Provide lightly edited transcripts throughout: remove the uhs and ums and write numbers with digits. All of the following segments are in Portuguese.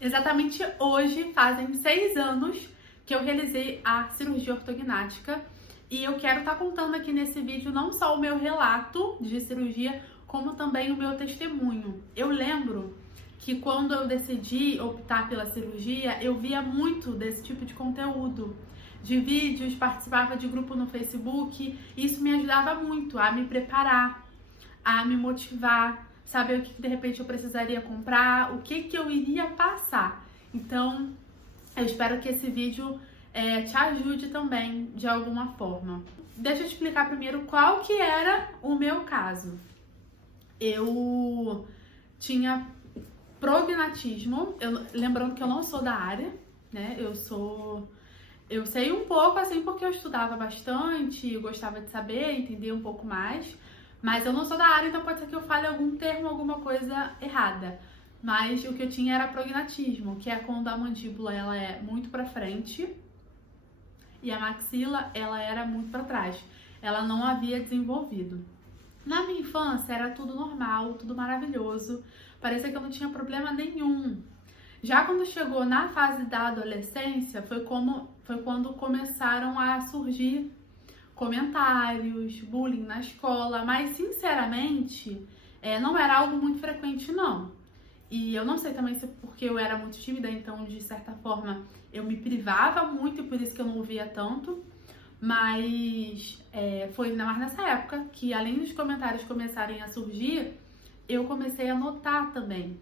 Exatamente hoje fazem 6 anos que eu realizei a cirurgia ortognática e eu quero estar contando aqui nesse vídeo não só o meu relato de cirurgia, como também o meu testemunho. Eu lembro que quando eu decidi optar pela cirurgia, eu via muito desse tipo de conteúdo, de vídeos, participava de grupo no Facebook, e isso me ajudava muito a me preparar, a me motivar, saber o que de repente eu precisaria comprar, o que eu iria passar. Então, eu espero que esse vídeo te ajude também de alguma forma. Deixa eu te explicar primeiro qual que era o meu caso. Eu tinha prognatismo, lembrando que eu não sou da área, né? Eu sei um pouco assim porque eu estudava bastante, eu gostava de saber, entender um pouco mais, mas eu não sou da área, então pode ser que eu fale algum termo, alguma coisa errada. Mas o que eu tinha era prognatismo, que é quando a mandíbula ela é muito para frente e a maxila ela era muito para trás. Ela não havia desenvolvido. Na minha infância era tudo normal, tudo maravilhoso, parecia que eu não tinha problema nenhum. Já quando chegou na fase da adolescência, foi quando começaram a surgir comentários, bullying na escola, mas sinceramente não era algo muito frequente não. E eu não sei também se porque eu era muito tímida, então de certa forma eu me privava muito e por isso que eu não ouvia tanto. Mas foi ainda mais nessa época que, além dos comentários começarem a surgir, eu comecei a notar também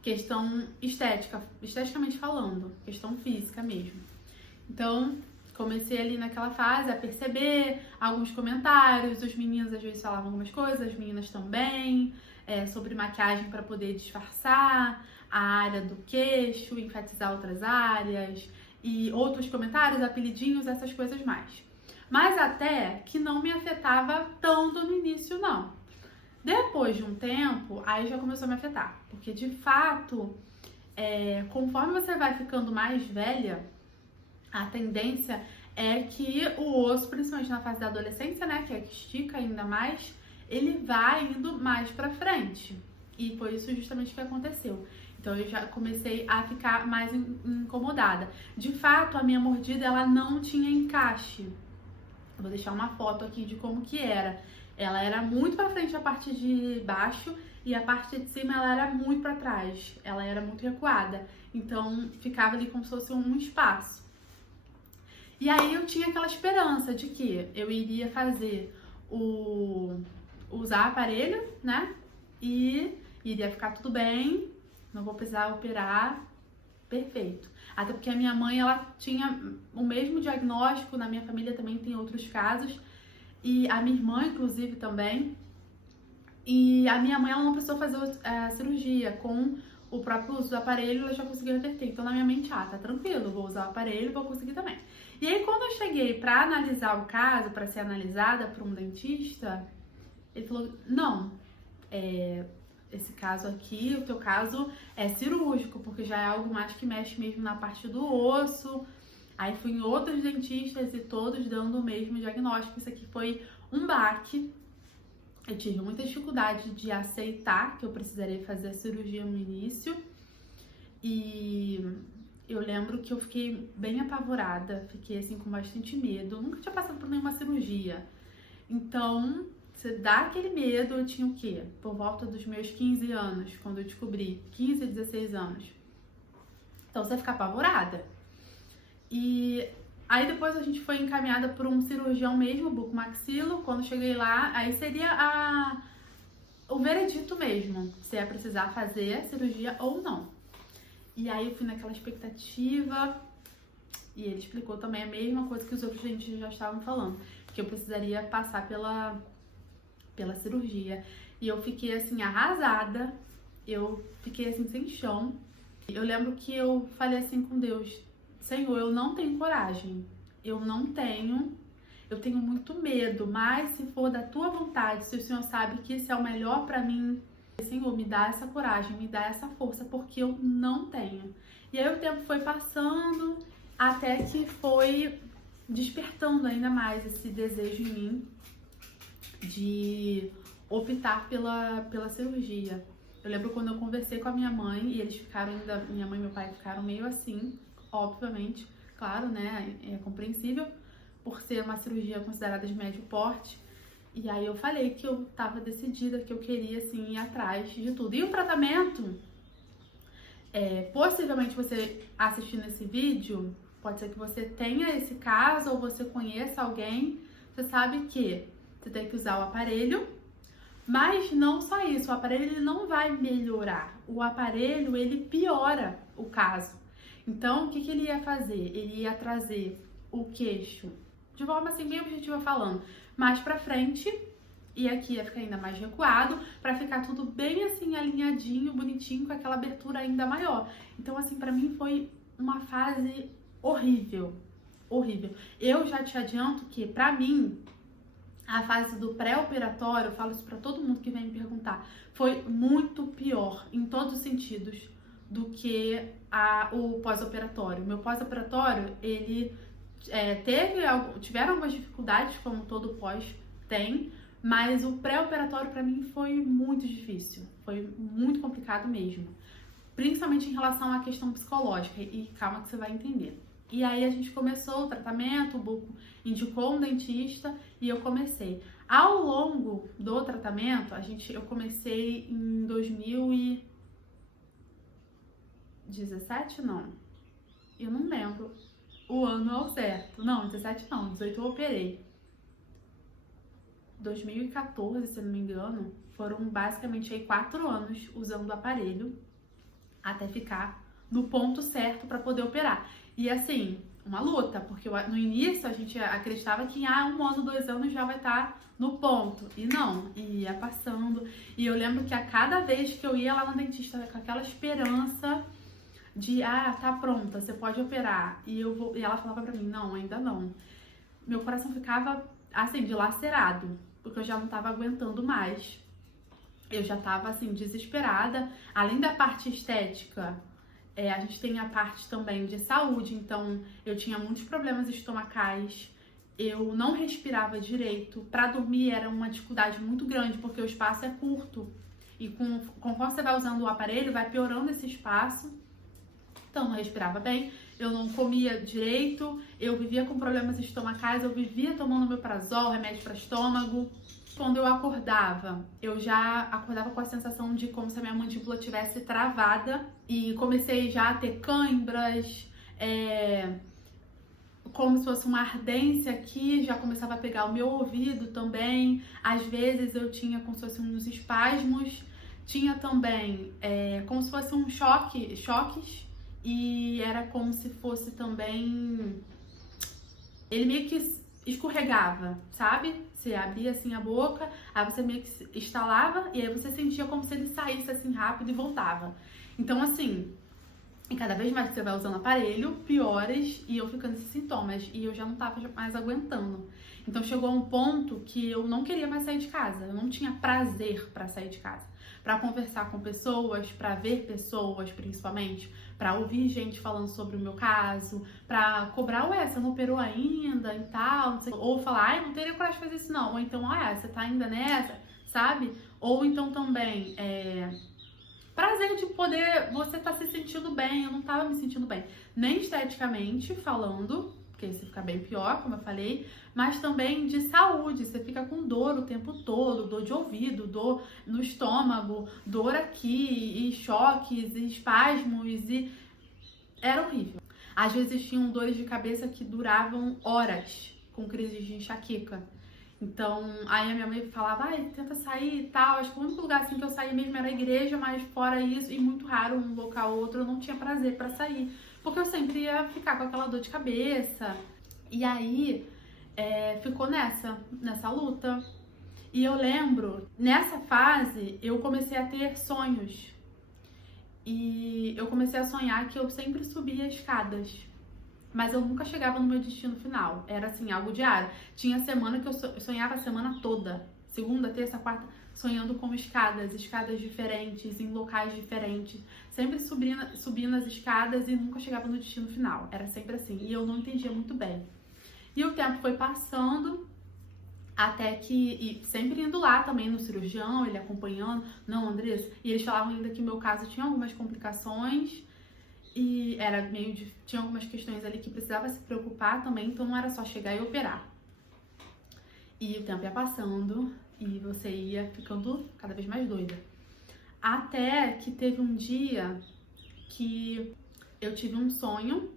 questão estética, esteticamente falando, questão física mesmo. Então, comecei ali naquela fase a perceber alguns comentários, os meninos às vezes falavam algumas coisas, as meninas também, sobre maquiagem para poder disfarçar a área do queixo, enfatizar outras áreas e outros comentários, apelidinhos, essas coisas mais. Mas até que não me afetava tanto no início, não. Depois de um tempo, aí já começou a me afetar, porque de fato, conforme você vai ficando mais velha, a tendência é que o osso, principalmente na fase da adolescência, né, que é que estica ainda mais, ele vai indo mais pra frente. E foi isso justamente que aconteceu. Então eu já comecei a ficar mais incomodada. De fato, a minha mordida ela não tinha encaixe. Eu vou deixar uma foto aqui de como que era. Ela era muito pra frente a parte de baixo e a parte de cima ela era muito pra trás. Ela era muito recuada. Então ficava ali como se fosse um espaço. E aí eu tinha aquela esperança de que eu iria fazer usar aparelho, né? E iria ficar tudo bem, não vou precisar operar, perfeito. Até porque a minha mãe, ela tinha o mesmo diagnóstico, na minha família também tem outros casos, e a minha irmã, inclusive, também. E a minha mãe, ela não precisou fazer a cirurgia, com o próprio uso do aparelho, ela já conseguiu reverter. Então, na minha mente, tá tranquilo, vou usar o aparelho, vou conseguir também. E aí, quando eu cheguei pra analisar o caso, pra ser analisada por um dentista, ele falou, não, esse caso aqui, o teu caso é cirúrgico, porque já é algo mais que mexe mesmo na parte do osso. Aí fui em outros dentistas e todos dando o mesmo diagnóstico. Isso aqui foi um baque. Eu tive muita dificuldade de aceitar que eu precisaria fazer a cirurgia no início. E eu lembro que eu fiquei bem apavorada, fiquei assim com bastante medo. Eu nunca tinha passado por nenhuma cirurgia. Então, você dá aquele medo. Eu tinha o quê? Por volta dos meus 15 anos, quando eu descobri, 15, 16 anos. Então, você fica apavorada. E aí depois a gente foi encaminhada por um cirurgião mesmo, bucomaxilo. Quando cheguei lá, aí seria o veredito mesmo, se ia precisar fazer a cirurgia ou não. E aí eu fui naquela expectativa e ele explicou também a mesma coisa que os outros dentistas já estavam falando, que eu precisaria passar pela cirurgia. E eu fiquei assim arrasada, eu fiquei assim sem chão. Eu lembro que eu falei assim com Deus, Senhor, eu não tenho coragem, eu tenho muito medo, mas se for da tua vontade, se o Senhor sabe que isso é o melhor pra mim, Senhor, me dá essa coragem, me dá essa força, porque eu não tenho. E aí o tempo foi passando, até que foi despertando ainda mais esse desejo em mim de optar pela cirurgia. Eu lembro quando eu conversei com a minha mãe e eles ficaram ainda, minha mãe e meu pai ficaram meio assim, obviamente, claro, né, é compreensível, por ser uma cirurgia considerada de médio porte. E aí eu falei que eu tava decidida, que eu queria, assim, ir atrás de tudo. E o tratamento, possivelmente você assistindo esse vídeo, pode ser que você tenha esse caso ou você conheça alguém, você sabe que você tem que usar o aparelho, mas não só isso, o aparelho ele não vai melhorar, o aparelho ele piora o caso. Então, o que ele ia fazer? Ele ia trazer o queixo, de forma assim bem objetiva falando, mais pra frente, e aqui ia ficar ainda mais recuado, pra ficar tudo bem assim alinhadinho, bonitinho, com aquela abertura ainda maior. Então assim, pra mim foi uma fase horrível, horrível. Eu já te adianto que pra mim, a fase do pré-operatório, eu falo isso pra todo mundo que vem me perguntar, foi muito pior em todos os sentidos do que o pós-operatório. Meu pós-operatório, ele tiveram algumas dificuldades, como todo pós tem, mas o pré-operatório pra mim foi muito difícil, foi muito complicado mesmo, principalmente em relação à questão psicológica, e calma que você vai entender. E aí a gente começou o tratamento, o Buco indicou um dentista e eu comecei. Ao longo do tratamento, eu comecei em 2017, não, eu não lembro o ano ao certo, não, 17 não, 18 eu operei. 2014, se não me engano, foram basicamente aí 4 anos usando o aparelho até ficar no ponto certo para poder operar. E assim, uma luta, porque no início a gente acreditava que 1 ano, 2 anos já vai estar no ponto. E não, ia passando. E eu lembro que a cada vez que eu ia lá no dentista com aquela esperança de, tá pronta, você pode operar. E ela falava pra mim, não, ainda não. Meu coração ficava assim, dilacerado, porque eu já não tava aguentando mais. Eu já tava assim, desesperada. Além da parte estética, a gente tem a parte também de saúde, então eu tinha muitos problemas estomacais, eu não respirava direito, pra dormir era uma dificuldade muito grande, porque o espaço é curto, e conforme você vai usando o aparelho, vai piorando esse espaço, então não respirava bem, eu não comia direito, eu vivia com problemas estomacais, eu vivia tomando omeprazol, remédio para estômago. Quando eu acordava, eu já acordava com a sensação de como se a minha mandíbula tivesse travada e comecei já a ter câimbras, como se fosse uma ardência aqui, já começava a pegar o meu ouvido também. Às vezes eu tinha como se fosse uns espasmos, tinha também como se fosse choques, e era como se fosse também, ele meio que escorregava, sabe? Você abria assim a boca, aí você meio que estalava e aí você sentia como se ele saísse assim rápido e voltava. Então assim, e cada vez mais que você vai usando aparelho, piores, e eu ficando esses sintomas, e eu já não tava mais aguentando. Então chegou a um ponto que eu não queria mais sair de casa, eu não tinha prazer pra sair de casa, pra conversar com pessoas, pra ver pessoas principalmente, pra ouvir gente falando sobre o meu caso, pra cobrar, você não operou ainda e tal, não sei, ou falar, não teria coragem de fazer isso não, ou então, você tá ainda nessa, sabe? Ou então também, prazer de poder, você tá se sentindo bem, eu não tava me sentindo bem, nem esteticamente falando, porque isso fica bem pior, como eu falei, mas também de saúde, você fica com dor o tempo todo, dor de ouvido, dor no estômago, dor aqui, e choques, e espasmos, e era horrível. Às vezes tinham dores de cabeça que duravam horas, com crises de enxaqueca. Então, aí a minha mãe falava, tenta sair e tal. Acho que o único lugar assim que eu saí mesmo era a igreja, mas fora isso, e muito raro um local ou outro, eu não tinha prazer pra sair. Porque eu sempre ia ficar com aquela dor de cabeça. E aí, ficou nessa luta. E eu lembro, nessa fase, eu comecei a ter sonhos. E eu comecei a sonhar que eu sempre subia escadas. Mas eu nunca chegava no meu destino final. Era assim, algo diário. Tinha semana que eu sonhava a semana toda. Segunda, terça, quarta, sonhando com escadas diferentes, em locais diferentes. Sempre subindo as escadas e nunca chegava no destino final. Era sempre assim. E eu não entendia muito bem. E o tempo foi passando. Até que, e sempre indo lá também no cirurgião, ele acompanhando, não, Andressa, e eles falavam ainda que o meu caso tinha algumas complicações e era meio de, tinha algumas questões ali que precisava se preocupar também, então não era só chegar e operar. E o tempo ia passando e você ia ficando cada vez mais doida. Até que teve um dia que eu tive um sonho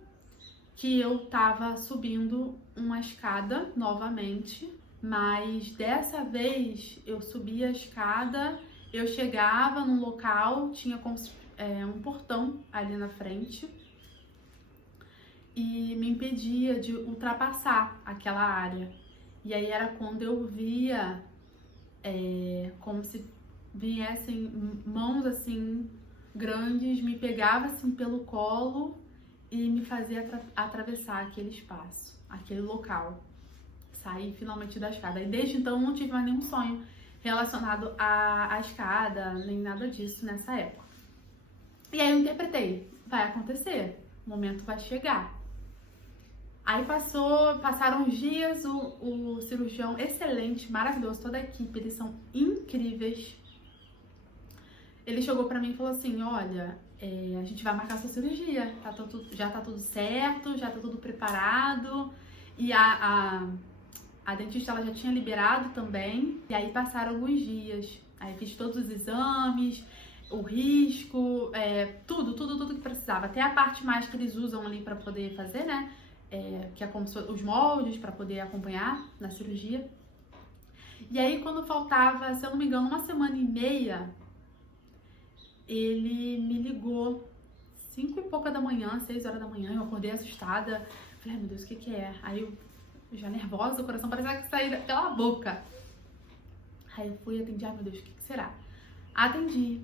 que eu tava subindo uma escada novamente, mas dessa vez eu subia a escada, eu chegava num local, tinha como um portão ali na frente e me impedia de ultrapassar aquela área. E aí era quando eu via como se viessem mãos assim grandes, me pegava assim pelo colo e me fazia atravessar aquele espaço, aquele local. Saí finalmente da escada. E desde então não tive mais nenhum sonho relacionado à escada, nem nada disso nessa época. E aí eu interpretei, vai acontecer, o momento vai chegar. Aí passaram uns dias, o cirurgião excelente, maravilhoso, toda a equipe, eles são incríveis. Ele chegou pra mim e falou assim, olha, a gente vai marcar sua cirurgia, já tá tudo certo, já tá tudo preparado. E a dentista ela já tinha liberado também, e aí passaram alguns dias. Aí fiz todos os exames, o risco, tudo que precisava. Até a parte mais que eles usam ali pra poder fazer, né? Que é como os moldes para poder acompanhar na cirurgia. E aí quando faltava, se eu não me engano, 1 semana e meia, ele me ligou 5 e pouca da manhã, 6 horas da manhã, eu acordei assustada. Falei, ai meu Deus, o que é? Aí eu já nervosa, o coração parecia que saía pela boca. Aí eu fui atendi, ai meu Deus, o que será? Atendi.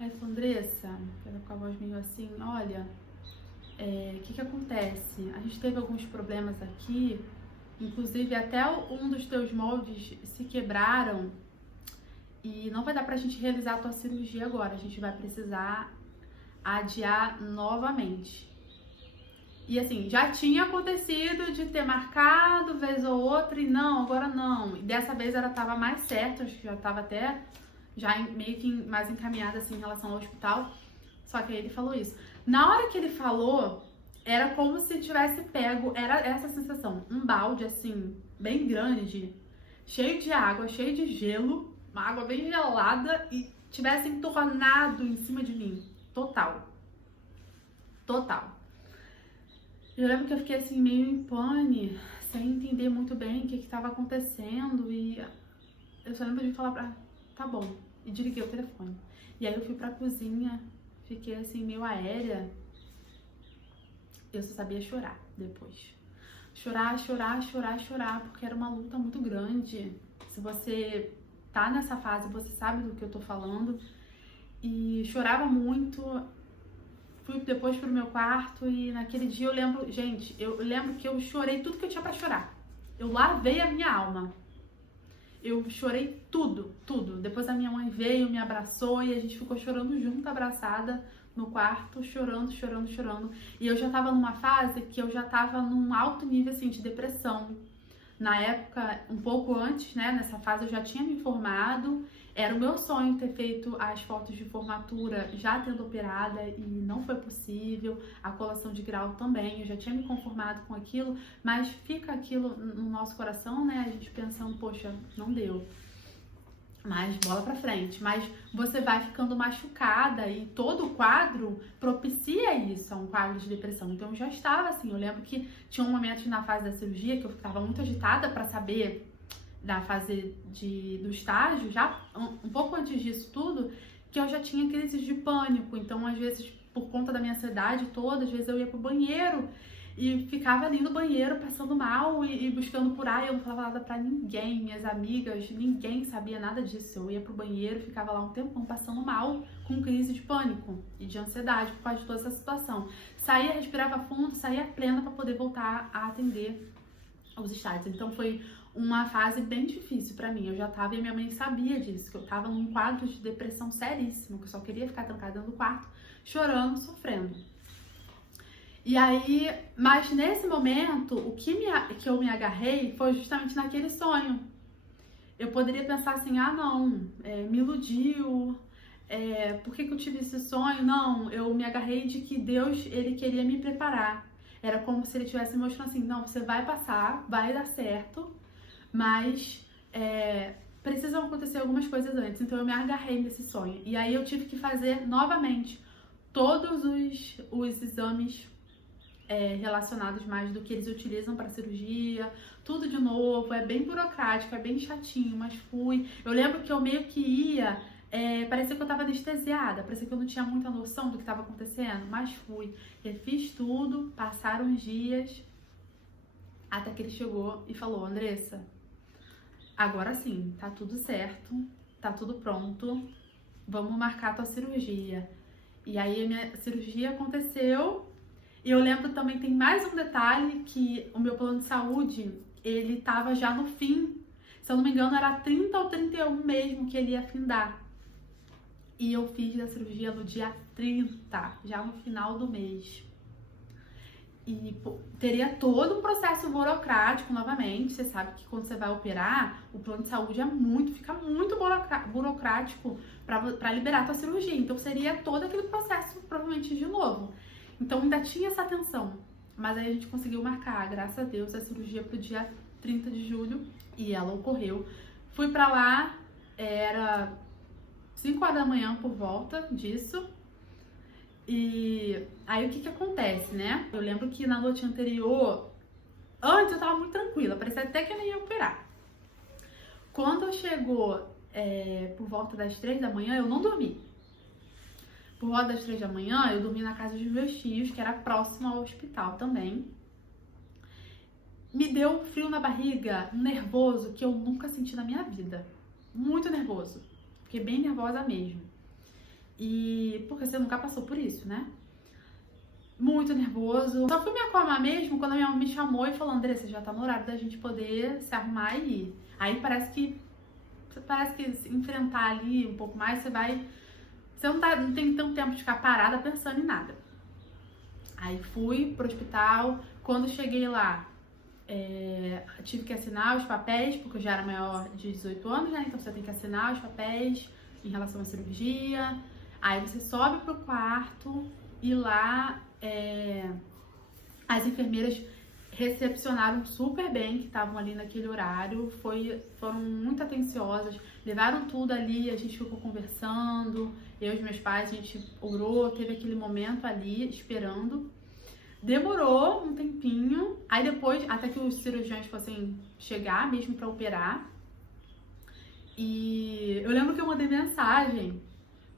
Aí ele falou, Andressa, com a voz meio assim, olha, o que acontece? A gente teve alguns problemas aqui, inclusive até um dos teus moldes se quebraram e não vai dar pra gente realizar a tua cirurgia agora, a gente vai precisar adiar novamente. E assim, já tinha acontecido de ter marcado vez ou outra e não, agora não. E dessa vez ela tava mais certa, acho que já tava até meio que mais encaminhada assim em relação ao hospital. Só que aí ele falou isso. Na hora que ele falou, era como se tivesse pego, era essa sensação, um balde assim, bem grande, cheio de água, cheio de gelo, uma água bem gelada e tivesse entornado em cima de mim. Total. Eu lembro que eu fiquei assim meio em pane, sem entender muito bem o que estava acontecendo e eu só lembro de falar pra tá bom, e desliguei o telefone. E aí eu fui pra cozinha, fiquei assim meio aérea, eu só sabia chorar depois. Chorar, porque era uma luta muito grande. Se você tá nessa fase, você sabe do que eu tô falando. E chorava muito. Fui depois pro meu quarto e naquele dia eu lembro que eu chorei tudo que eu tinha pra chorar. Eu lavei a minha alma. Eu chorei tudo. Depois a minha mãe veio, me abraçou e a gente ficou chorando junto, abraçada no quarto, chorando. E eu já tava numa fase que eu já tava num alto nível, assim, de depressão. Na época, um pouco antes, né, nessa fase eu já tinha me formado. Era o meu sonho ter feito as fotos de formatura já tendo operada e não foi possível. A colação de grau também, eu já tinha me conformado com aquilo, mas fica aquilo no nosso coração, né? A gente pensando, poxa, não deu. Mas bola pra frente. Mas você vai ficando machucada e todo o quadro propicia isso, a um quadro de depressão. Então eu já estava assim, eu lembro que tinha um momento na fase da cirurgia que eu ficava muito agitada pra saber da fase do estágio, já um pouco antes disso tudo, que eu já tinha crises de pânico. Então, às vezes, por conta da minha ansiedade toda, às vezes eu ia pro banheiro e ficava ali no banheiro passando mal e buscando por aí. Eu não falava nada pra ninguém, minhas amigas, ninguém sabia nada disso. Eu ia pro banheiro, ficava lá um tempão passando mal com crise de pânico e de ansiedade por causa de toda essa situação. Saía, respirava fundo, saía plena pra poder voltar a atender os estágios. Então, foi uma fase bem difícil pra mim. Eu já tava, e a minha mãe sabia disso, que eu tava num quadro de depressão seríssimo, que eu só queria ficar trancada dentro do quarto, chorando, sofrendo. E aí, mas nesse momento, o que eu me agarrei foi justamente naquele sonho. eu poderia pensar assim, ah não, me iludiu, por que que eu tive esse sonho? Não, eu me agarrei de que Deus, ele queria me preparar. Era como se ele estivesse mostrando assim, não, você vai passar, vai dar certo, mas precisam acontecer algumas coisas antes. Então eu me agarrei nesse sonho. E aí eu tive que fazer novamente todos os exames relacionados mais do que eles utilizam para cirurgia, tudo de novo, é bem burocrático, é bem chatinho, mas fui. Eu lembro que eu meio que ia, parecia que eu tava anestesiada, parecia que eu não tinha muita noção do que estava acontecendo, mas fui. Refiz tudo, passaram uns dias, até que ele chegou e falou, Andressa, agora sim, tá tudo certo, tá tudo pronto, vamos marcar a tua cirurgia. E aí a minha cirurgia aconteceu. E eu lembro também, tem mais um detalhe, que o meu plano de saúde, ele tava já no fim. Se eu não me engano, era 30 ou 31 mesmo que ele ia findar. E eu fiz a cirurgia no dia 30, já no final do mês. E teria todo um processo burocrático novamente. Você sabe que quando você vai operar, o plano de saúde fica muito burocrático para liberar a tua cirurgia. Então seria todo aquele processo provavelmente de novo. Então ainda tinha essa tensão. Mas aí a gente conseguiu marcar, graças a Deus, a cirurgia pro dia 30 de julho e ela ocorreu. Fui pra lá, era 5 horas da manhã por volta disso. E aí o que acontece, né? Eu lembro que na noite anterior, antes eu tava muito tranquila, parecia até que eu nem ia operar. Quando chegou por volta das 3 da manhã, eu não dormi. Por volta das 3 da manhã, eu dormi na casa dos meus tios, que era próximo ao hospital também. Me deu um frio na barriga, um nervoso que eu nunca senti na minha vida. Muito nervoso. Fiquei bem nervosa mesmo. E porque você nunca passou por isso, né? Muito nervoso. Só fui me acalmar mesmo quando a minha mãe me chamou e falou, Andressa, já tá no horário da gente poder se arrumar e ir. Aí parece que se enfrentar ali um pouco mais, você não tem tanto tempo de ficar parada pensando em nada. Aí fui pro hospital. Quando cheguei lá, tive que assinar os papéis, porque eu já era maior de 18 anos, né? Então você tem que assinar os papéis em relação à cirurgia. Aí você sobe pro quarto e lá as enfermeiras recepcionaram super bem, que estavam ali naquele horário, foram muito atenciosas, levaram tudo ali, a gente ficou conversando, eu e meus pais, a gente orou, teve aquele momento ali esperando. Demorou um tempinho, aí depois, até que os cirurgiões fossem chegar mesmo pra operar. E eu lembro que eu mandei mensagem,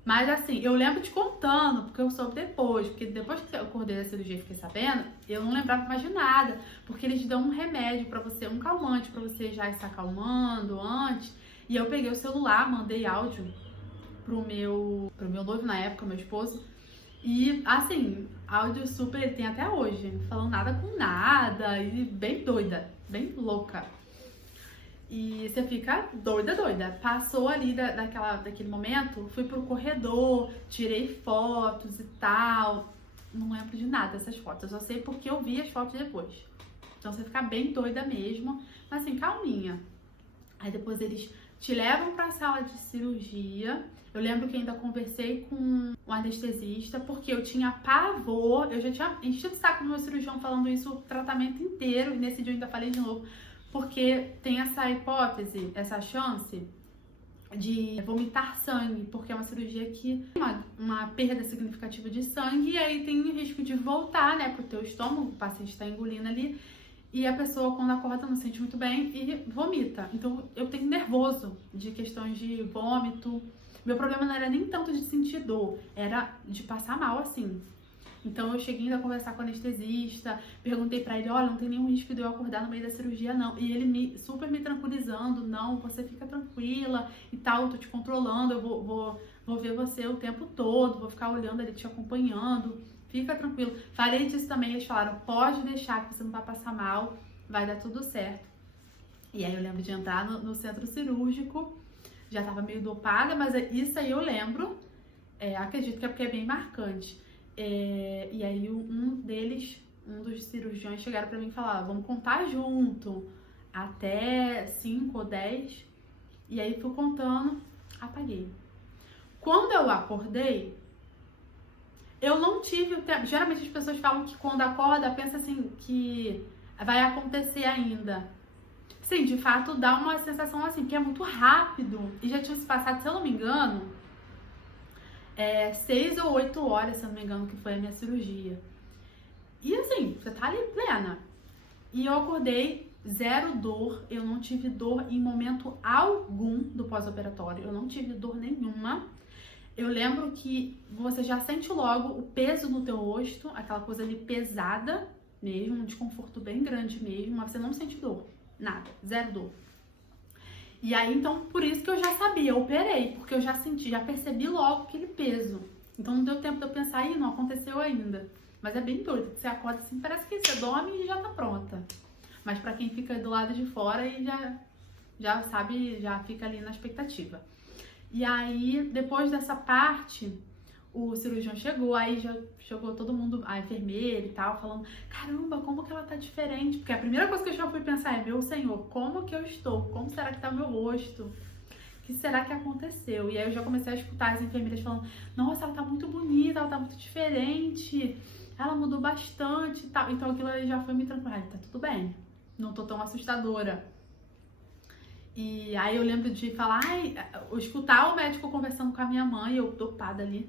mas assim, eu lembro te contando, porque eu soube depois, porque depois que eu acordei da cirurgia e fiquei sabendo, eu não lembrava mais de nada, porque eles dão um remédio pra você, um calmante pra você já ir se acalmando antes. E eu peguei o celular, mandei áudio pro meu noivo na época, meu esposo. E assim, áudio super, tem até hoje, falando nada com nada, e bem doida, bem louca. E você fica doida. Passou ali daquele momento, fui pro corredor, tirei fotos e tal. Não lembro de nada dessas fotos, eu só sei porque eu vi as fotos depois. Então você fica bem doida mesmo, mas assim, calminha. Aí depois eles te levam pra sala de cirurgia. Eu lembro que ainda conversei com o anestesista, porque eu tinha pavor, eu já tinha enchido o saco do meu cirurgião falando isso o tratamento inteiro, e nesse dia eu ainda falei de novo, porque tem essa hipótese, essa chance de vomitar sangue, porque é uma cirurgia que tem uma perda significativa de sangue, e aí tem o risco de voltar, né, pro teu estômago, o paciente está engolindo ali, e a pessoa, quando acorda, não se sente muito bem e vomita. Então, eu tenho nervoso de questões de vômito. Meu problema não era nem tanto de sentir dor, era de passar mal, assim. Então, eu cheguei ainda a conversar com o anestesista, perguntei pra ele, olha, não tem nenhum risco de eu acordar no meio da cirurgia, não. E ele super me tranquilizando, não, você fica tranquila e tal, eu tô te controlando, eu vou ver você o tempo todo, vou ficar olhando ali, te acompanhando. Fica tranquilo. Falei disso também, eles falaram, pode deixar que você não vai passar mal, vai dar tudo certo. E aí eu lembro de entrar no centro cirúrgico, já tava meio dopada, mas isso aí eu lembro, acredito que é porque é bem marcante. E aí um dos cirurgiões chegaram pra mim e falaram, vamos contar junto, até 5 ou 10, E aí fui contando, apaguei. Quando eu acordei, eu não tive o tempo. Geralmente as pessoas falam que quando acorda, pensa assim, que vai acontecer ainda. Sim, de fato dá uma sensação assim, porque é muito rápido. E já tinha se passado, se eu não me engano, 6 ou 8 horas, se eu não me engano, que foi a minha cirurgia. E assim, você tá ali plena. E eu acordei, zero dor. Eu não tive dor em momento algum do pós-operatório. Eu não tive dor nenhuma. Eu lembro que você já sente logo o peso no teu rosto, aquela coisa ali pesada mesmo, um desconforto bem grande mesmo, mas você não sente dor, nada, zero dor. E aí, então, por isso que eu já sabia, eu operei, porque eu já senti, já percebi logo aquele peso. Então não deu tempo de eu pensar, não aconteceu ainda. Mas é bem doido, você acorda assim, parece que você dorme e já tá pronta. Mas pra quem fica do lado de fora e já sabe, já fica ali na expectativa. E aí, depois dessa parte, o cirurgião chegou, aí já chegou todo mundo, a enfermeira e tal, falando, caramba, como que ela tá diferente? Porque a primeira coisa que eu já fui pensar é, meu senhor, como que eu estou? Como será que tá o meu rosto? O que será que aconteceu? E aí eu já comecei a escutar as enfermeiras falando, nossa, ela tá muito bonita, ela tá muito diferente, ela mudou bastante e tal. Então aquilo aí já foi me tranquilo, tá tudo bem, não tô tão assustadora. E aí eu lembro de falar, escutar o médico conversando com a minha mãe, eu dopada ali.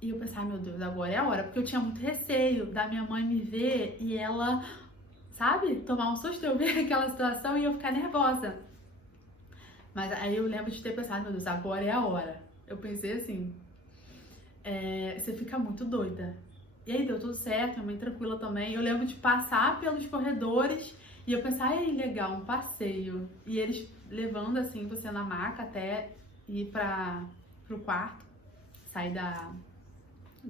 E eu pensava, meu Deus, agora é a hora. Porque eu tinha muito receio da minha mãe me ver e ela, sabe, tomar um susto, eu ver aquela situação e eu ficar nervosa. Mas aí eu lembro de ter pensado, meu Deus, agora é a hora. Eu pensei assim, você fica muito doida. E aí deu tudo certo, minha mãe tranquila também. Eu lembro de passar pelos corredores e eu pensar, legal, um passeio. E eles levando assim você na maca até ir pro quarto, sair da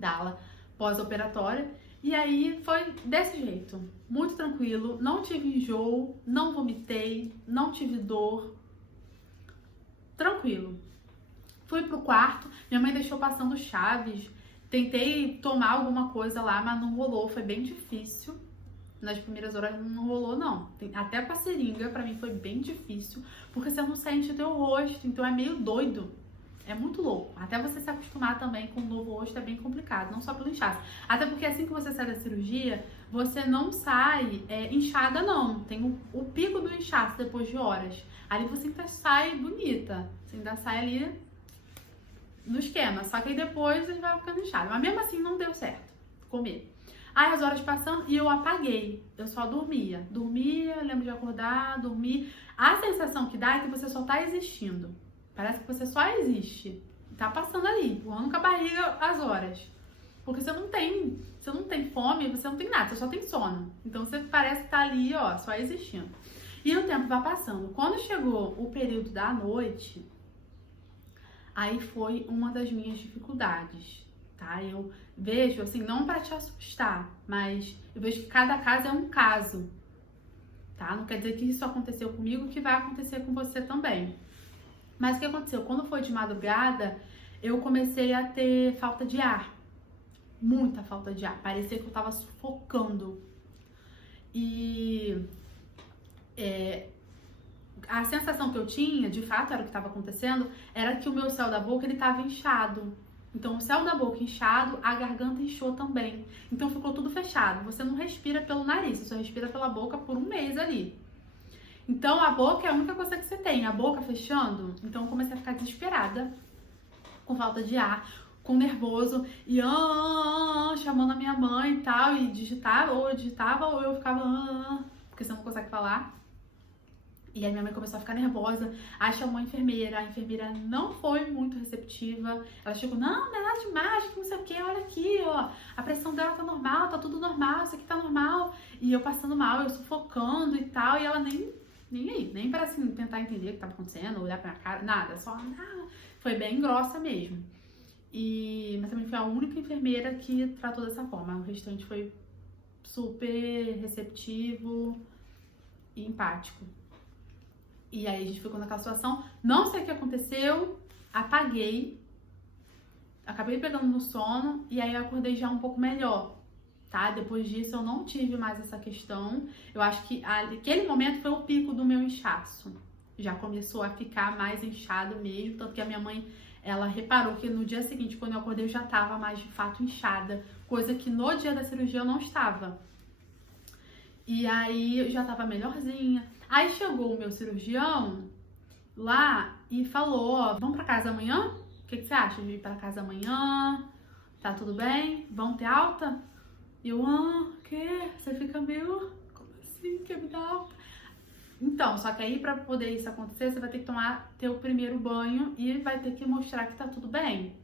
ala pós-operatória. E aí foi desse jeito, muito tranquilo, não tive enjoo, não vomitei, não tive dor, tranquilo. Fui pro quarto, minha mãe deixou passando chaves, tentei tomar alguma coisa lá, mas não rolou, foi bem difícil. Nas primeiras horas não rolou, não. Até pra seringa, pra mim foi bem difícil, porque você não sente o teu rosto, então é meio doido. É muito louco. Até você se acostumar também com o novo rosto é bem complicado, não só pelo inchaço. Até porque assim que você sai da cirurgia, você não sai inchada, não. Tem o pico do inchaço depois de horas. Ali você ainda sai bonita. Você ainda sai ali no esquema. Só que aí depois você vai ficando inchada. Mas mesmo assim não deu certo comer. Aí as horas passando e eu apaguei. Eu só dormia. Dormia, lembro de acordar, dormir. A sensação que dá é que você só tá existindo. Parece que você só existe. Tá passando ali, empurrando com a barriga as horas. Porque você não tem fome, você não tem nada, você só tem sono. Então você parece que tá ali, ó, só existindo. E o tempo vai passando. Quando chegou o período da noite, aí foi uma das minhas dificuldades, tá? Eu vejo, assim, não pra te assustar, mas eu vejo que cada caso é um caso, tá? Não quer dizer que isso aconteceu comigo, que vai acontecer com você também. Mas o que aconteceu? Quando foi de madrugada, eu comecei a ter falta de ar. Muita falta de ar. Parecia que eu tava sufocando. E a sensação que eu tinha, de fato era o que estava acontecendo, era que o meu céu da boca, ele tava inchado. Então o céu da boca inchado, a garganta inchou também. Então ficou tudo fechado. Você não respira pelo nariz, você só respira pela boca por um mês ali. Então a boca é a única coisa que você tem, a boca fechando. Então eu comecei a ficar desesperada, com falta de ar, com nervoso, e chamando a minha mãe e tal, e digitava ou eu ficava porque você não consegue falar. E aí minha mãe começou a ficar nervosa, aí chamou a enfermeira não foi muito receptiva, ela chegou, não é nada demais, não sei o que, olha aqui, ó, a pressão dela tá normal, tá tudo normal, isso aqui tá normal, e eu passando mal, eu sufocando e tal, e ela nem para assim, tentar entender o que tava acontecendo, olhar pra minha cara, nada, só, foi bem grossa mesmo. Mas também foi a única enfermeira que tratou dessa forma, o restante foi super receptivo e empático. E aí a gente ficou naquela situação, não sei o que aconteceu, apaguei, acabei pegando no sono e aí eu acordei já um pouco melhor, tá? Depois disso eu não tive mais essa questão, eu acho que aquele momento foi o pico do meu inchaço. já começou a ficar mais inchado mesmo, tanto que a minha mãe, ela reparou que no dia seguinte, quando eu acordei, eu já tava mais de fato inchada, coisa que no dia da cirurgia eu não estava. E aí eu já tava melhorzinha. Aí chegou o meu cirurgião lá e falou, ó, vamos pra casa amanhã? O que você acha de ir pra casa amanhã? Tá tudo bem? Vamos ter alta? E eu, o quê? Você fica meio, como assim, quer me dar alta? Então, só que aí pra poder isso acontecer, você vai ter que tomar teu primeiro banho e vai ter que mostrar que tá tudo bem.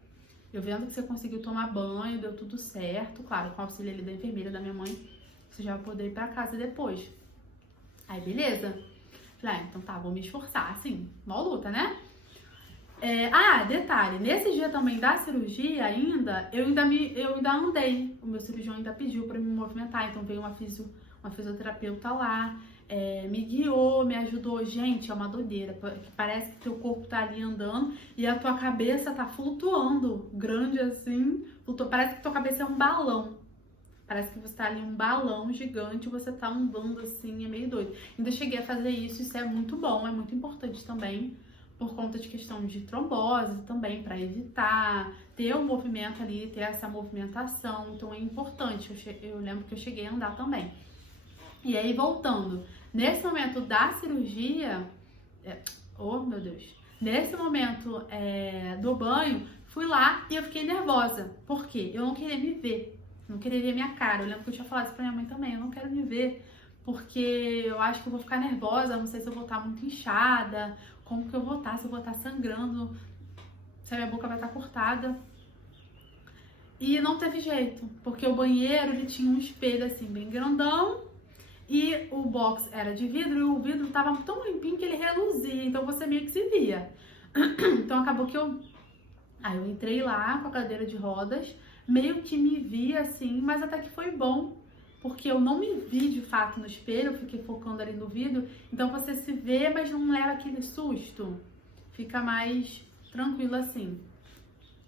Eu vendo que você conseguiu tomar banho, deu tudo certo, claro, com o auxílio ali da enfermeira, da minha mãe, você já vai poder ir pra casa depois. Aí, beleza? Falei, então tá, vou me esforçar, assim, mó luta, né? Detalhe, nesse dia também da cirurgia ainda, eu ainda andei. O meu cirurgião ainda pediu pra me movimentar, então veio uma fisioterapeuta lá, me guiou, me ajudou. Gente, é uma doideira, parece que teu corpo tá ali andando e a tua cabeça tá flutuando, grande assim, parece que tua cabeça é um balão. Parece que você tá ali um balão gigante, você tá andando assim, é meio doido. Ainda cheguei a fazer isso é muito bom, é muito importante também, por conta de questão de trombose também, para evitar ter o movimento ali, ter essa movimentação, então é importante. Eu lembro que eu cheguei a andar também. E aí, voltando, nesse momento da cirurgia, oh meu Deus, nesse momento do banho, fui lá e eu fiquei nervosa. Por quê? Eu não queria me ver. Não queria ver minha cara. Eu lembro que eu tinha falado isso pra minha mãe também. Eu não quero me ver, porque eu acho que eu vou ficar nervosa. Não sei se eu vou estar muito inchada. Como que eu vou estar? Se eu vou estar sangrando. Se a minha boca vai estar cortada. E não teve jeito, porque o banheiro, ele tinha um espelho assim, bem grandão. E o box era de vidro. E o vidro tava tão limpinho que ele reluzia. Então você meio que se via. Então acabou que Aí eu entrei lá com a cadeira de rodas, meio que me vi assim, mas até que foi bom, porque eu não me vi de fato no espelho, eu fiquei focando ali no vidro, então você se vê, mas não leva aquele susto, fica mais tranquilo assim.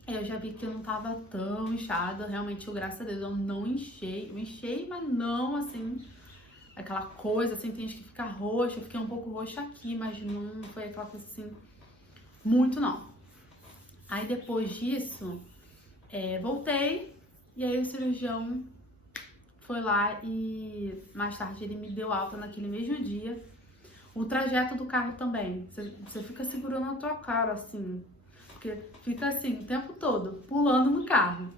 Eu já vi que eu não tava tão inchada, realmente, graças a Deus, eu não inchei, eu inchei, mas não assim, aquela coisa assim, tem gente que fica roxa, eu fiquei um pouco roxa aqui, mas não foi aquela coisa assim, muito não. Aí depois disso, voltei, e aí o cirurgião foi lá e mais tarde ele me deu alta naquele mesmo dia. O trajeto do carro também, você fica segurando a tua cara assim, porque fica assim o tempo todo, pulando no carro.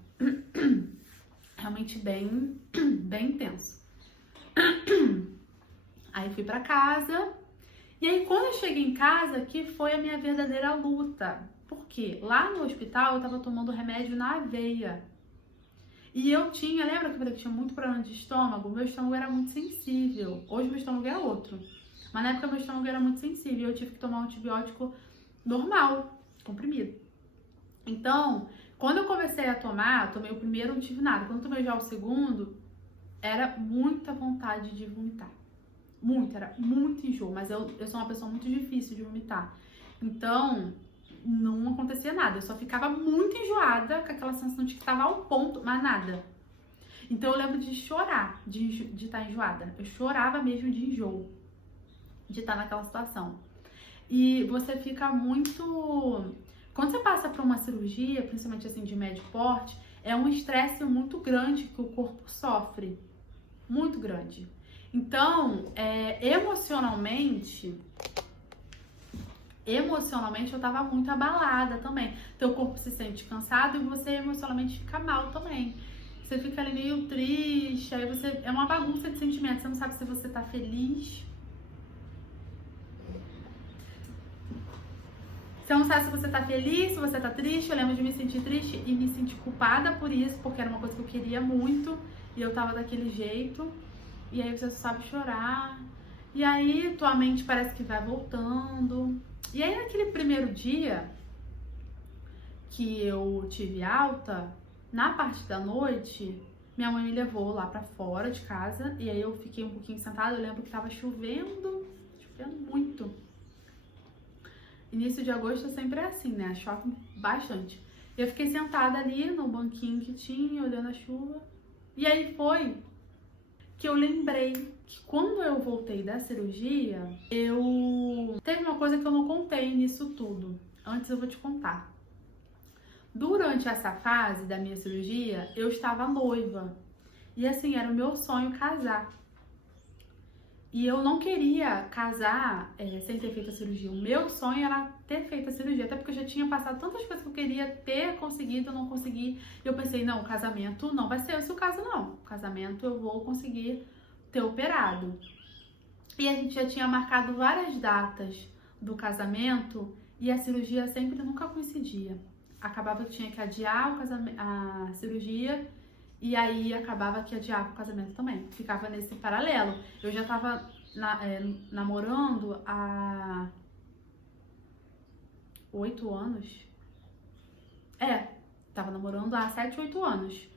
Realmente bem intenso. Aí fui pra casa, e aí quando eu cheguei em casa, que foi a minha verdadeira luta. Porque lá no hospital eu tava tomando remédio na aveia. E eu lembra que eu falei que tinha muito problema de estômago? Meu estômago era muito sensível. Hoje meu estômago é outro. Mas na época meu estômago era muito sensível e eu tive que tomar um antibiótico normal, comprimido. Então, quando eu comecei a tomar, tomei o primeiro, não tive nada. Quando eu tomei já o segundo, era muita vontade de vomitar. Era muito enjoo, mas eu sou uma pessoa muito difícil de vomitar. Então, não acontecia nada, eu só ficava muito enjoada, com aquela sensação de que tava ao ponto, mas nada. Então eu lembro de chorar, de estar enjoada. Eu chorava mesmo de enjoo, de estar naquela situação. E você fica muito... Quando você passa por uma cirurgia, principalmente assim de médio porte, é um estresse muito grande que o corpo sofre. Muito grande. Então, emocionalmente eu tava muito abalada também. Teu corpo se sente cansado e você emocionalmente fica mal também. Você fica ali meio triste, aí é uma bagunça de sentimentos. Você não sabe se você tá feliz. Você não sabe se você tá feliz, se você tá triste. Eu lembro de me sentir triste e me sentir culpada por isso, porque era uma coisa que eu queria muito e eu tava daquele jeito. E aí você só sabe chorar. E aí tua mente parece que vai voltando. E aí naquele primeiro dia que eu tive alta, na parte da noite, minha mãe me levou lá pra fora de casa. E aí eu fiquei um pouquinho sentada, eu lembro que tava chovendo muito. Início de agosto sempre é assim, né? Chove bastante. Eu fiquei sentada ali no banquinho que tinha, olhando a chuva. E aí foi que eu lembrei que quando eu voltei da cirurgia, teve uma coisa que eu não contei nisso tudo. Antes eu vou te contar. Durante essa fase da minha cirurgia, eu estava noiva. E assim, era o meu sonho casar. E eu não queria casar sem ter feito a cirurgia. O meu sonho era ter feito a cirurgia, até porque eu já tinha passado tantas coisas que eu queria ter conseguido, eu não consegui. E eu pensei, não, o casamento não vai ser esse o caso, não. O casamento eu vou conseguir ter operado. E a gente já tinha marcado várias datas do casamento e a cirurgia sempre nunca coincidia. Acabava que tinha que adiar a cirurgia e aí acabava que adiava o casamento também. Ficava nesse paralelo. Eu já tava namorando há 8 anos. Tava namorando há 7, 8 anos.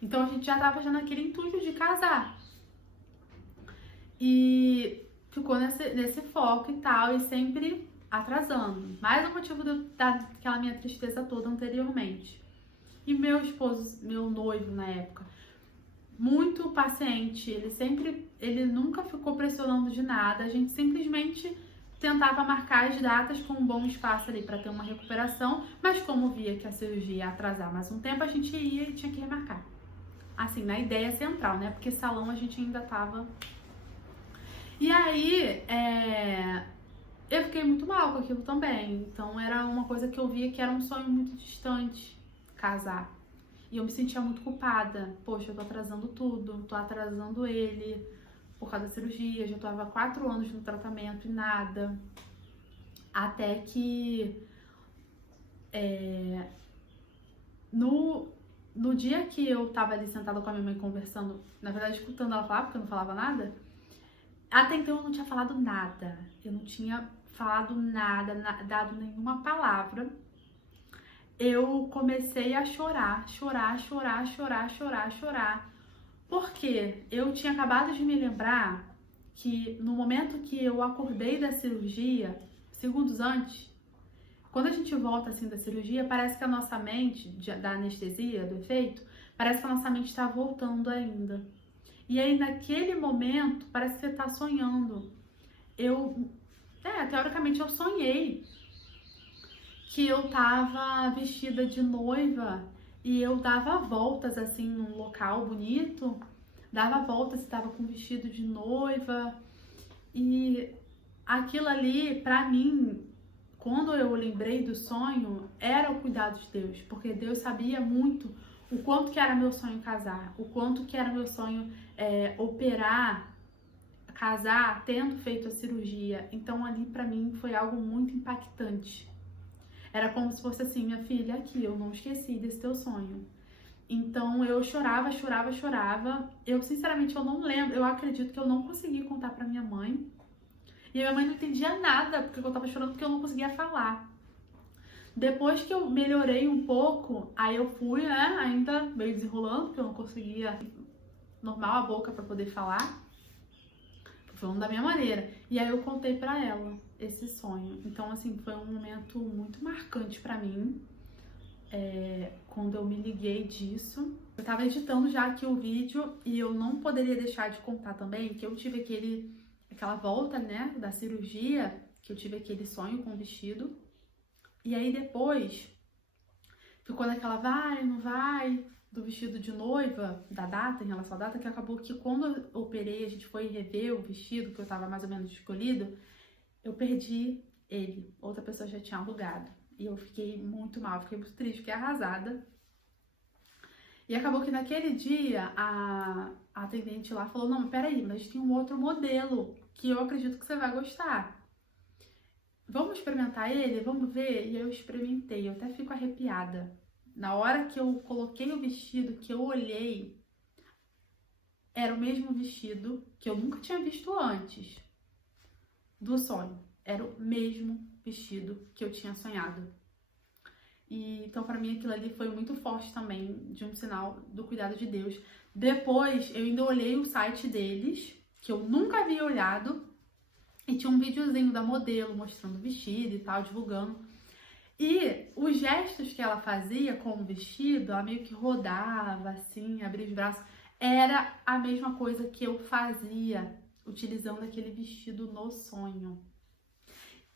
Então a gente já tava já naquele intuito de casar. E ficou nesse foco e tal, e sempre atrasando. Mais um motivo daquela minha tristeza toda anteriormente. E meu esposo, meu noivo na época, muito paciente, ele nunca ficou pressionando de nada, a gente simplesmente tentava marcar as datas com um bom espaço ali para ter uma recuperação, mas como via que a cirurgia ia atrasar mais um tempo, a gente ia e tinha que remarcar. Assim, na ideia central, né? Porque salão a gente ainda tava... E aí, eu fiquei muito mal com aquilo também. Então era uma coisa que eu via que era um sonho muito distante, casar. E eu me sentia muito culpada. Poxa, eu tô atrasando tudo, tô atrasando ele por causa da cirurgia. Já tô há 4 anos no tratamento e nada. Até que no dia que eu tava ali sentada com a minha mãe conversando, na verdade escutando ela falar, porque eu não falava nada, até então eu não tinha falado nada. Eu não tinha falado nada, dado nenhuma palavra. Eu comecei a chorar. Porque eu tinha acabado de me lembrar que no momento que eu acordei da cirurgia, segundos antes, quando a gente volta assim da cirurgia, parece que a nossa mente, da anestesia, do efeito, parece que a nossa mente está voltando ainda. E aí naquele momento, parece que você tá sonhando. Teoricamente eu sonhei que eu tava vestida de noiva e eu dava voltas assim num local bonito, dava voltas e tava com vestido de noiva. E aquilo ali, pra mim, quando eu lembrei do sonho, era o cuidado de Deus, porque Deus sabia muito o quanto que era meu sonho casar, o quanto que era meu sonho operar, casar, tendo feito a cirurgia. Então ali pra mim foi algo muito impactante. Era como se fosse assim, minha filha, aqui, eu não esqueci desse teu sonho. Então eu chorava. Eu sinceramente eu não lembro, eu acredito que eu não consegui contar pra minha mãe. E a minha mãe não entendia nada, porque eu tava chorando porque eu não conseguia falar. Depois que eu melhorei um pouco, aí eu fui, né, ainda meio desenrolando, porque eu não conseguia normal a boca pra poder falar. Falando da minha maneira. E aí eu contei pra ela esse sonho. Então, assim, foi um momento muito marcante pra mim. Quando eu me liguei disso. Eu tava editando já aqui o vídeo e eu não poderia deixar de contar também que eu tive aquela volta, né, da cirurgia, que eu tive aquele sonho com o vestido. E aí depois ficou naquela vai, não vai, do vestido de noiva, da data, em relação à data, que acabou que quando eu operei, a gente foi rever o vestido, que eu tava mais ou menos escolhido, eu perdi ele, outra pessoa já tinha alugado. E eu fiquei muito mal, fiquei muito triste, fiquei arrasada. E acabou que naquele dia, a atendente lá falou, não, mas peraí, mas tem um outro modelo, que eu acredito que você vai gostar. Vamos experimentar ele? Vamos ver? E eu experimentei, eu até fico arrepiada. Na hora que eu coloquei o vestido, que eu olhei, era o mesmo vestido que eu nunca tinha visto antes do sonho. Era o mesmo vestido que eu tinha sonhado. E então pra mim aquilo ali foi muito forte também, de um sinal do cuidado de Deus. Depois eu ainda olhei o site deles, que eu nunca havia olhado, e tinha um videozinho da modelo mostrando o vestido e tal, divulgando. E os gestos que ela fazia com o vestido, ela meio que rodava assim, abria os braços, Era a mesma coisa que eu fazia utilizando aquele vestido no sonho.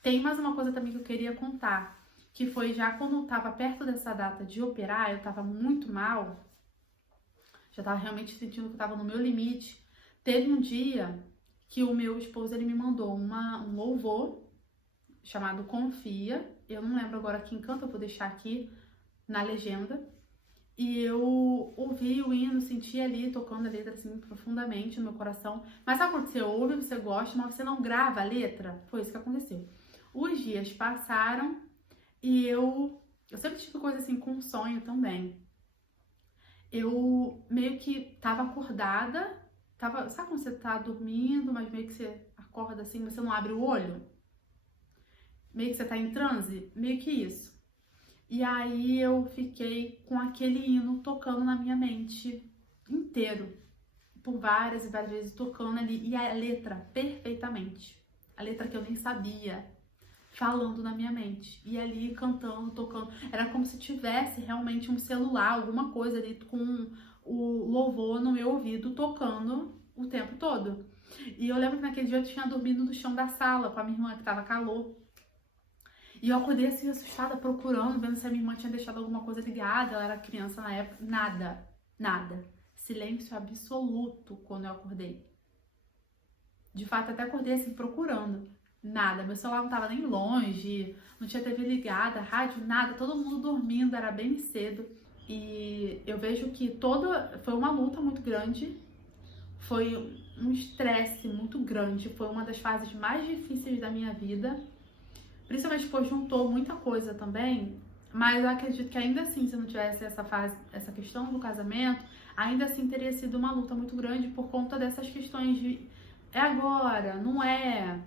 Tem mais uma coisa também que eu queria contar, que foi já quando eu tava perto dessa data de operar, eu tava muito mal, já tava realmente sentindo que eu tava no meu limite. Teve um dia que o meu esposo, ele me mandou um louvor chamado Confia. Eu não lembro agora quem canta, eu vou deixar aqui na legenda. E eu ouvi o hino, senti ali, tocando a letra assim profundamente no meu coração. Mas sabe quando você ouve, você gosta, mas você não grava a letra? Foi isso que aconteceu. Os dias passaram e eu sempre tive coisa assim com sonho também. Eu meio que tava acordada, sabe quando você tá dormindo, mas meio que você acorda assim, mas você não abre o olho? Meio que você tá em transe? Meio que isso. E aí eu fiquei com aquele hino tocando na minha mente inteiro, por várias e várias vezes tocando ali, e a letra perfeitamente. A letra que eu nem sabia, falando na minha mente. E ali cantando, tocando. Era como se tivesse realmente um celular, alguma coisa ali com o louvor no meu ouvido tocando o tempo todo. E eu lembro que naquele dia eu tinha dormido no chão da sala com a minha irmã, que tava calor. E eu acordei assim, assustada, procurando, vendo se a minha irmã tinha deixado alguma coisa ligada. Ela era criança na época. Nada, nada. Silêncio absoluto quando eu acordei. De fato, até acordei assim, procurando. Nada. Meu celular não tava nem longe, não tinha TV ligada, rádio, nada. Todo mundo dormindo, era bem cedo. E eu vejo que foi uma luta muito grande. Foi um estresse muito grande. Foi uma das fases mais difíceis da minha vida. Principalmente porque juntou muita coisa também, mas eu acredito que ainda assim, se não tivesse essa questão do casamento, ainda assim teria sido uma luta muito grande por conta dessas questões de é agora, não é.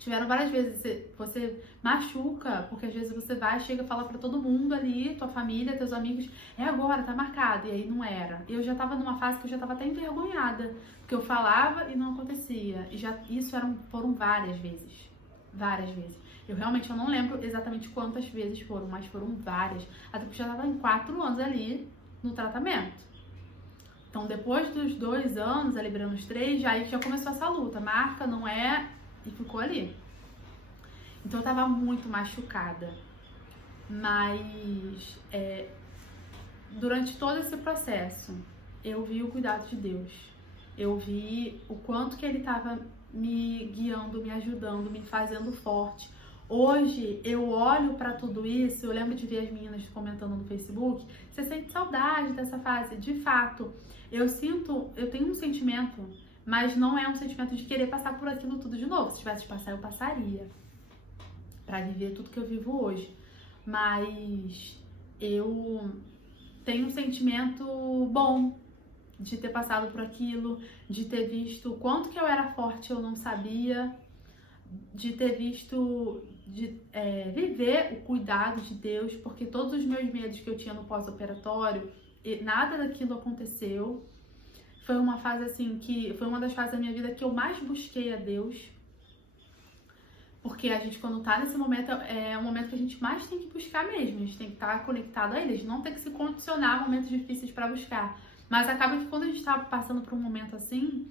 Tiveram várias vezes, você machuca, porque às vezes você vai, chega e fala pra todo mundo ali, tua família, teus amigos, é agora, tá marcado, e aí não era. Eu já tava numa fase que eu já tava até envergonhada, porque eu falava e não acontecia, e foram várias vezes, várias vezes. Eu realmente não lembro exatamente quantas vezes foram, mas foram várias. Até porque eu já tava em 4 anos ali no tratamento. Então, depois dos 2 anos, ali virando os 3, já começou essa luta. Marca, não é, e ficou ali. Então, eu tava muito machucada. Mas, durante todo esse processo, eu vi o cuidado de Deus. Eu vi o quanto que Ele tava me guiando, me ajudando, me fazendo forte. Hoje, eu olho pra tudo isso, eu lembro de ver as meninas comentando no Facebook, você sente saudade dessa fase? De fato, eu tenho um sentimento, mas não é um sentimento de querer passar por aquilo tudo de novo. Se tivesse de passar, eu passaria, pra viver tudo que eu vivo hoje. Mas eu tenho um sentimento bom de ter passado por aquilo, de ter visto o quanto que eu era forte, eu não sabia, de ter visto, viver o cuidado de Deus, porque todos os meus medos que eu tinha no pós-operatório, nada daquilo aconteceu. Foi uma fase assim foi uma das fases da minha vida que eu mais busquei a Deus, porque a gente, quando tá nesse momento, é o momento que a gente mais tem que buscar mesmo, a gente tem que estar conectado a Ele, a gente não tem que se condicionar a momentos difíceis para buscar, mas acaba que quando a gente tá passando por um momento assim,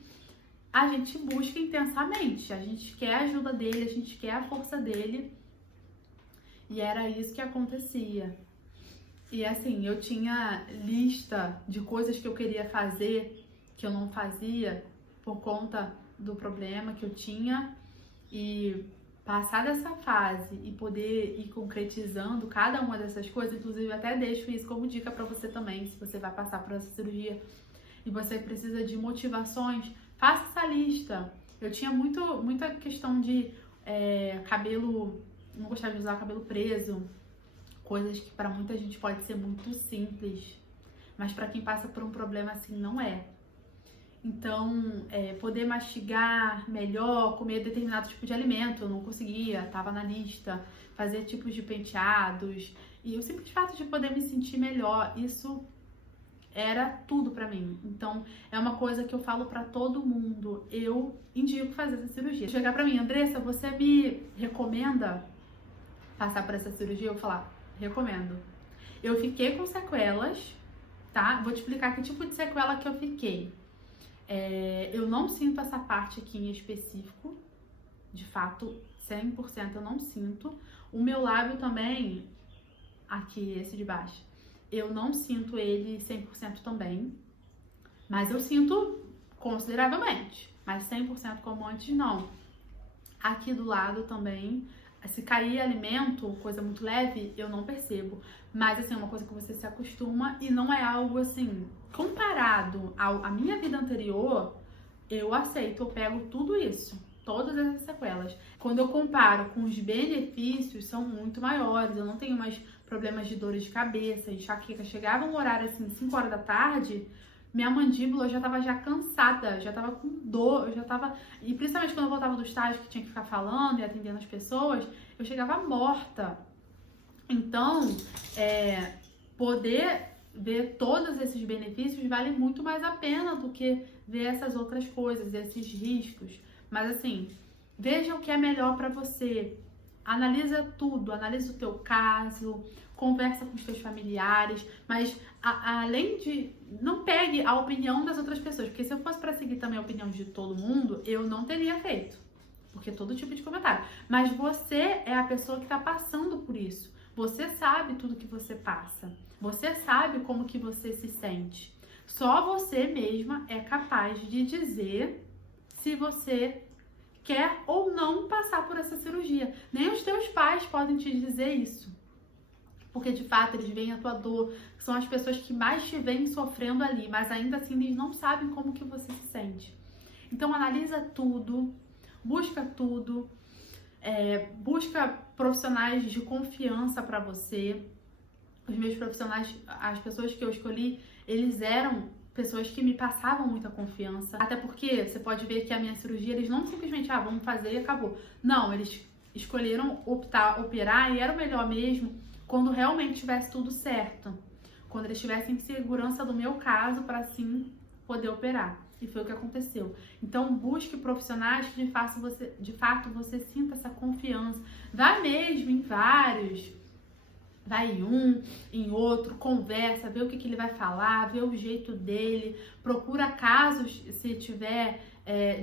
a gente busca intensamente, a gente quer a ajuda dele, a gente quer a força dele, e era isso que acontecia. E assim, eu tinha lista de coisas que eu queria fazer, que eu não fazia, por conta do problema que eu tinha, e passar dessa fase e poder ir concretizando cada uma dessas coisas, inclusive eu até deixo isso como dica pra você também, se você vai passar por essa cirurgia e você precisa de motivações, faça essa lista. Eu tinha muita questão de cabelo, não gostava de usar cabelo preso, coisas que para muita gente pode ser muito simples, mas para quem passa por um problema assim não é. Então, poder mastigar melhor, comer determinado tipo de alimento, eu não conseguia, tava na lista, fazer tipos de penteados, e o simples fato de poder me sentir melhor, isso era tudo pra mim. Então, é uma coisa que eu falo pra todo mundo. Eu indico fazer essa cirurgia. Chegar pra mim, Andressa, você me recomenda passar por essa cirurgia? Eu vou falar, recomendo. Eu fiquei com sequelas, tá? Vou te explicar que tipo de sequela que eu fiquei. Eu não sinto essa parte aqui em específico, de fato, 100% eu não sinto. O meu lábio também, aqui, esse de baixo, eu não sinto ele 100% também, mas eu sinto consideravelmente, mas 100% como antes não. Aqui do lado também, se cair alimento, coisa muito leve, eu não percebo. Mas, assim, é uma coisa que você se acostuma e não é algo, assim, comparado à minha vida anterior, eu aceito, eu pego tudo isso, todas essas sequelas. Quando eu comparo com os benefícios, são muito maiores. Eu não tenho mais problemas de dores de cabeça, enxaqueca. Chegava um horário, assim, 5 horas da tarde, minha mandíbula já tava cansada, já tava com dor, E principalmente quando eu voltava do estágio, que tinha que ficar falando e atendendo as pessoas, eu chegava morta. Então, poder ver todos esses benefícios vale muito mais a pena do que ver essas outras coisas, esses riscos. Mas assim, veja o que é melhor pra você. Analisa tudo, analisa o teu caso, conversa com os teus familiares, mas além de... Não pegue a opinião das outras pessoas, porque se eu fosse pra seguir também a opinião de todo mundo, eu não teria feito. Porque todo tipo de comentário. Mas você é a pessoa que tá passando por isso. Você sabe tudo que você passa. Você sabe como que você se sente. Só você mesma é capaz de dizer se você quer ou não passar por essa cirurgia. Nem os teus pais podem te dizer isso. Porque, de fato, eles veem a tua dor. São as pessoas que mais te veem sofrendo ali. Mas, ainda assim, eles não sabem como que você se sente. Então, analisa tudo. Busca tudo. Busca profissionais de confiança para você. Os meus profissionais, as pessoas que eu escolhi, eles eram pessoas que me passavam muita confiança. Até porque você pode ver que a minha cirurgia, eles não simplesmente, vamos fazer e acabou. Não, eles escolheram operar e era o melhor mesmo quando realmente tivesse tudo certo. Quando eles tivessem segurança do meu caso para assim poder operar. E foi o que aconteceu. Então, busque profissionais que de fato você sinta essa confiança. Vá mesmo em vários. Vai em um, em outro, conversa, vê o que ele vai falar, vê o jeito dele. Procura casos, se tiver,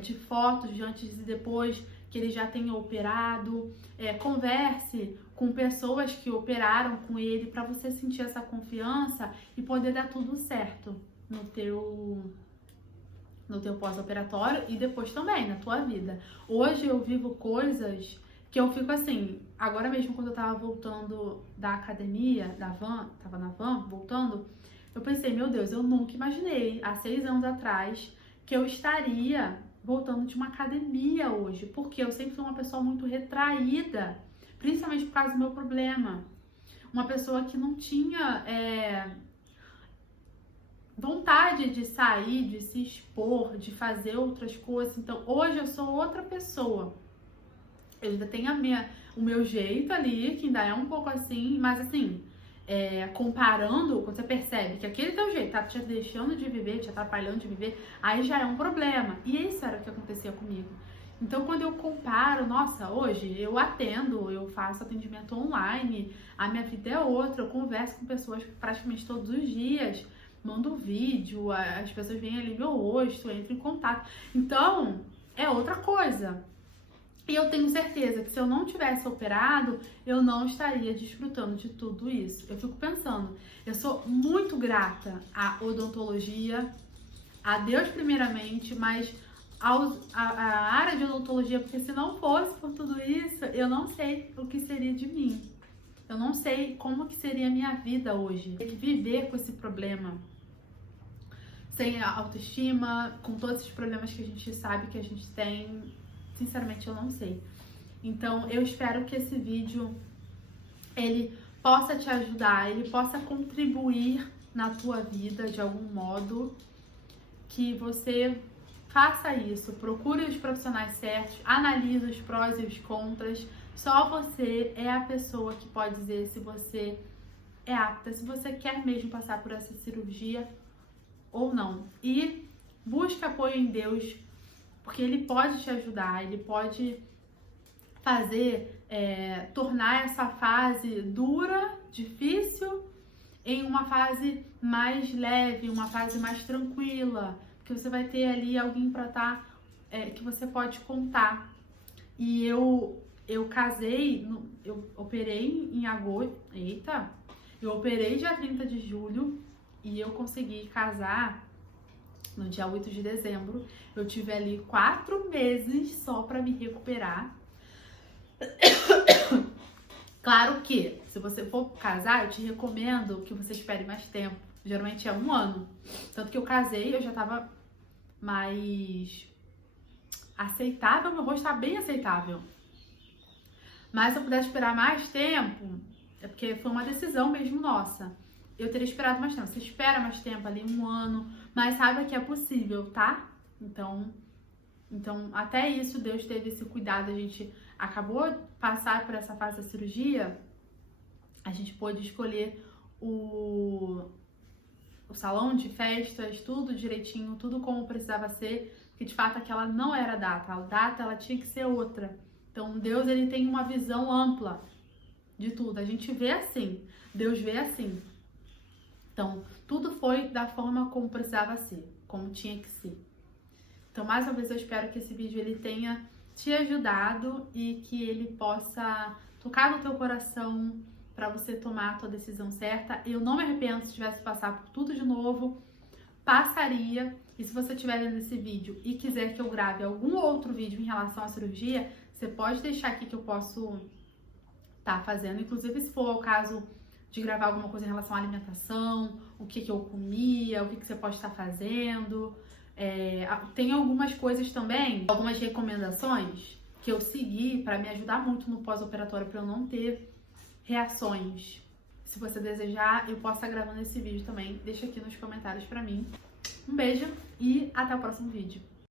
de fotos de antes e depois que ele já tenha operado. Converse com pessoas que operaram com ele para você sentir essa confiança e poder dar tudo certo no teu pós-operatório e depois também na tua vida. Hoje eu vivo coisas que eu fico assim, agora mesmo quando eu tava voltando da academia, tava na van, voltando, eu pensei, meu Deus, eu nunca imaginei, há 6 anos atrás, que eu estaria voltando de uma academia hoje, porque eu sempre fui uma pessoa muito retraída, principalmente por causa do meu problema. Uma pessoa que não tinha vontade de sair, de se expor, de fazer outras coisas. Então, hoje eu sou outra pessoa. Eu ainda tenho o meu jeito ali, que ainda é um pouco assim, mas assim, comparando, quando você percebe que aquele teu jeito tá te deixando de viver, te atrapalhando de viver, aí já é um problema. E isso era o que acontecia comigo. Então, quando eu comparo, nossa, hoje eu atendo, eu faço atendimento online, a minha vida é outra, eu converso com pessoas praticamente todos os dias, mando vídeo, as pessoas veem ali meu rosto, entro em contato. Então, é outra coisa. E eu tenho certeza que se eu não tivesse operado, eu não estaria desfrutando de tudo isso. Eu fico pensando, eu sou muito grata à odontologia, a Deus primeiramente, mas a área de odontologia, porque se não fosse por tudo isso, eu não sei o que seria de mim. Eu não sei como que seria a minha vida hoje. Ter que viver com esse problema, sem a autoestima, com todos esses problemas que a gente sabe que a gente tem. Sinceramente, eu não sei. Então, eu espero que esse vídeo, ele possa te ajudar, ele possa contribuir na tua vida de algum modo, que você faça isso, procure os profissionais certos, analise os prós e os contras. Só você é a pessoa que pode dizer se você é apta, se você quer mesmo passar por essa cirurgia ou não. E busque apoio em Deus, porque Ele pode te ajudar, Ele pode fazer, tornar essa fase dura, difícil, em uma fase mais leve, uma fase mais tranquila, que você vai ter ali alguém para estar, que você pode contar. E eu casei, eu operei em agosto, eu operei dia 30 de julho e eu consegui casar no dia 8 de dezembro. Eu tive ali 4 meses só para me recuperar. Claro que, se você for casar, eu te recomendo que você espere mais tempo. Geralmente é 1 ano. Tanto que eu casei, eu já tava mais aceitável, meu rosto tá bem aceitável. Mas se eu pudesse esperar mais tempo, é porque foi uma decisão mesmo nossa. Eu teria esperado mais tempo. Você espera mais tempo ali, 1 ano, mas saiba que é possível, tá? Então até isso Deus teve esse cuidado. A gente acabou de passar por essa fase da cirurgia, a gente pôde escolher o salão de festas, tudo direitinho, tudo como precisava ser, porque de fato aquela não era a data. A data ela tinha que ser outra. Então Deus ele tem uma visão ampla de tudo. A gente vê assim, Deus vê assim. Então tudo foi da forma como precisava ser, como tinha que ser. Então mais uma vez eu espero que esse vídeo ele tenha te ajudado e que ele possa tocar no teu coração para você tomar a tua decisão certa. Eu não me arrependo, se tivesse que passar por tudo de novo, passaria. E se você estiver vendo esse vídeo e quiser que eu grave algum outro vídeo em relação à cirurgia, você pode deixar aqui que eu posso estar fazendo. Inclusive, se for o caso de gravar alguma coisa em relação à alimentação, o que eu comia, o que você pode estar fazendo. Tem algumas coisas também, algumas recomendações que eu segui para me ajudar muito no pós-operatório, para eu não ter reações. Se você desejar, eu posso estar gravando esse vídeo também. Deixa aqui nos comentários para mim. Um beijo e até o próximo vídeo.